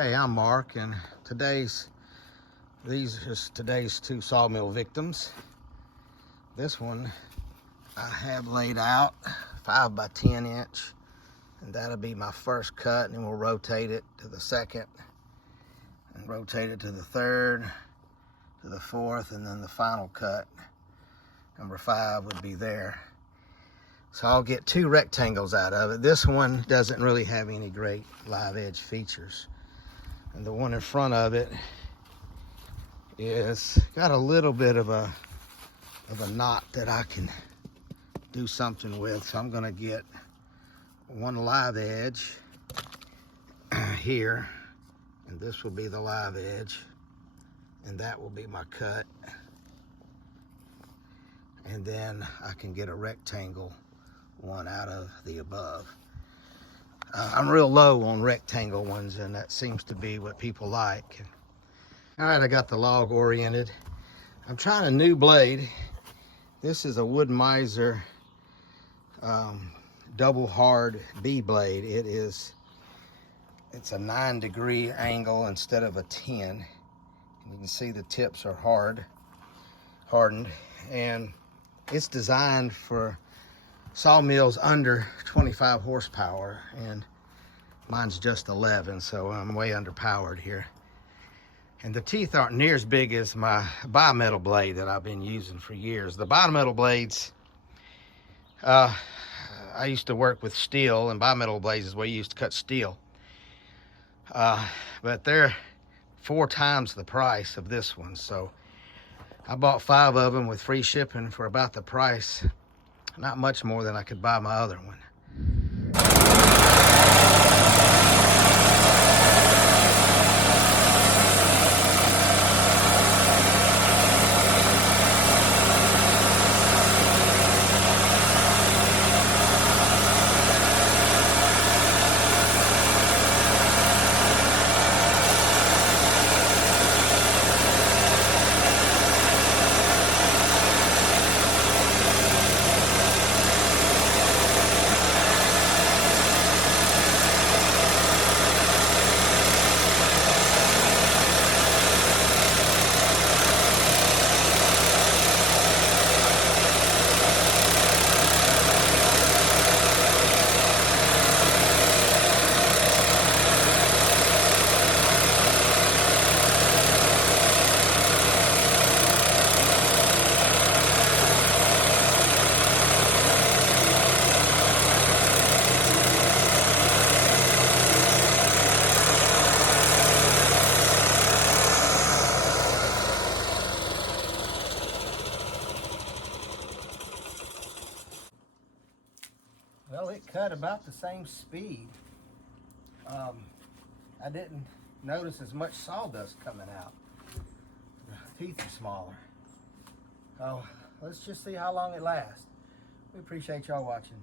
Hey, I'm Mark, and these are today's two sawmill victims. This one I have laid out 5 by 10 inch, and that'll be my first cut, and then we'll rotate it to the second, and rotate it to the third, to the fourth, and then the final cut, number 5, would be there. So I'll get 2 rectangles out of it. This one doesn't really have any great live edge features. And the one in front of it is got a little bit of a knot that I can do something with. So I'm gonna get one live edge here, and this will be the live edge, and that will be my cut. And then I can get a rectangle one out of the above. I'm real low on rectangle ones, and that seems to be what people like. All right, I got the log oriented. I'm trying a new blade. This is a wood-mizer double hard B blade. It's a 9-degree angle instead of a 10. And you can see the tips are hardened, and it's designed for sawmills under 25 horsepower, and mine's just 11, so I'm way underpowered here. And the teeth aren't near as big as my bimetal blade that I've been using for years. The bimetal blades, I used to work with steel, and bimetal blades is where you used to cut steel. But they're 4 times the price of this one, so I bought 5 of them with free shipping for about the price. Not much more than I could buy my other one. Well, it cut about the same speed. I didn't notice as much sawdust coming out. The teeth are smaller. So let's just see how long it lasts. We appreciate y'all watching.